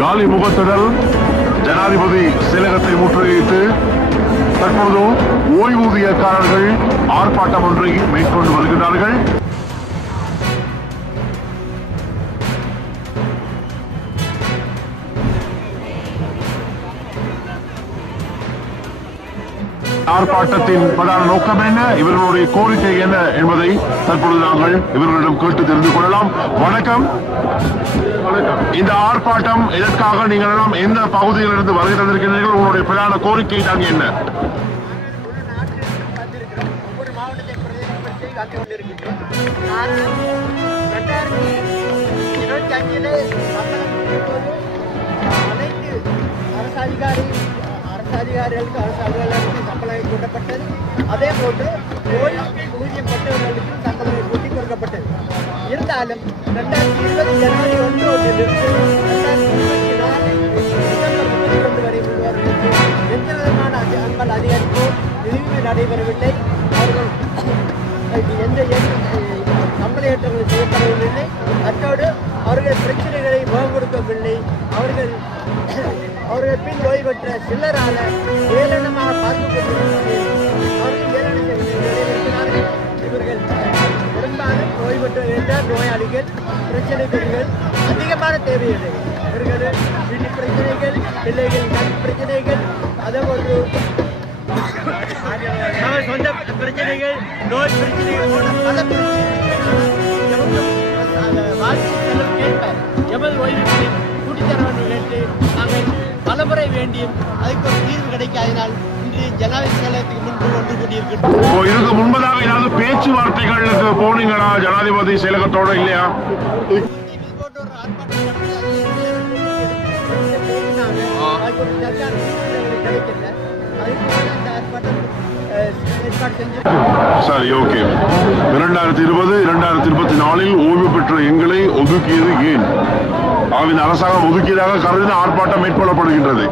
காலி முகத்துடன் ஜனாதிபதி செயலகத்தை முற்றுகையிட்டு தற்போது ஓய்வூதியக்காரர்கள் ஆர்ப்பாட்டம் ஒன்றை மேற்கொண்டு வருகிறார்கள். ஆர்ப்பாட்டத்தின் பிரதான நோக்கம் என்ன, இவர்களுடைய கோரிக்கை என்ன என்பதை தற்பொழுது நாங்கள் இவர்களிடம் கேட்டு தெரிந்து கொள்ளலாம். வணக்கம். இந்த ஆர்ப்பாட்டம் எதற்காக நீங்கள் எல்லாம் எந்த பகுதியிலிருந்து வருகை தந்திருக்கிறீர்கள்? உங்களுடைய பிரதான கோரிக்கை தான் என்ன? அதிகாரிகளுக்கு அரசு அலுவலர்களுக்கு சம்பளம் கூட்டப்பட்டது. அதே போன்று ஊதியம் பெற்றவர்களுக்கு சம்பளம் கூட்டி கொடுக்கப்பட்டது. இருந்தாலும் 2020 ஜனவரி 1 டிசம்பர் 31 வரை உள்ளவர்களுக்கு எந்த விதமான சம்பள அதிகரிப்போ எதுவுமே நடைபெறவில்லை. அவர்கள் எந்த சம்பளையற்றவர்கள் செய்யப்படவில்லை. அத்தோடு அவர்கள் பிரச்சனைகளை முகம் கொடுக்கவில்லை. அவர்கள் பின் ஓய்வு பெற்ற சிலரால ஏளனமாக பார்க்கப்பட்டு அவர்கள் ஏளனம் செய்கிறார்கள். இவர்கள் பெரும்பாலும் ஓய்வு பெற்ற நோயாளிகள், பிரச்சனைகள், அதிகமான தேவைகள், இவர்கள் வீட்டு பிரச்சனைகள், பிள்ளைகள் கல்வி பிரச்சனைகள், அதேபோன்று சொந்த பிரச்சனைகள், நோய் பிரச்சனைகள் போன்ற பல பிரச்சனைகள் வாழ்க்கை செலவு கேட்ப எமது ஓய்வுகளை கூட்டித்தர வேண்டும் என்று நாங்கள் பலமுறை வேண்டியும் அதுக்கு ஒரு தீர்வு கிடைக்காதனால் இன்று ஜனாதிபதி செயலகத்துக்கு முன்பு ஒன்று கூடியிருக்கின்றோம். இதுக்கு முன்பதாக ஏதாவது பேச்சுவார்த்தைகளுக்கு போனீங்களா ஜனாதிபதி செயலகத்தோட? இல்லையா? இது போன்ற ஒரு ஆர்ப்பாட்டம் அதுக்கு ஒரு சரியான தீர்வு கிடைக்கல. அதுக்கு அந்த ஆர்ப்பாட்டம் ஏற்பாடு செஞ்சு சரி, ஓகே. 2020 2024 ஓய்வு பெற்ற எங்களை ஒதுக்கியது ஏன்? இந்த அரசாங்கம் ஒதுக்கியதாக கருதி ஆர்ப்பாட்டம் மேற்கொள்ளப்படுகின்றது.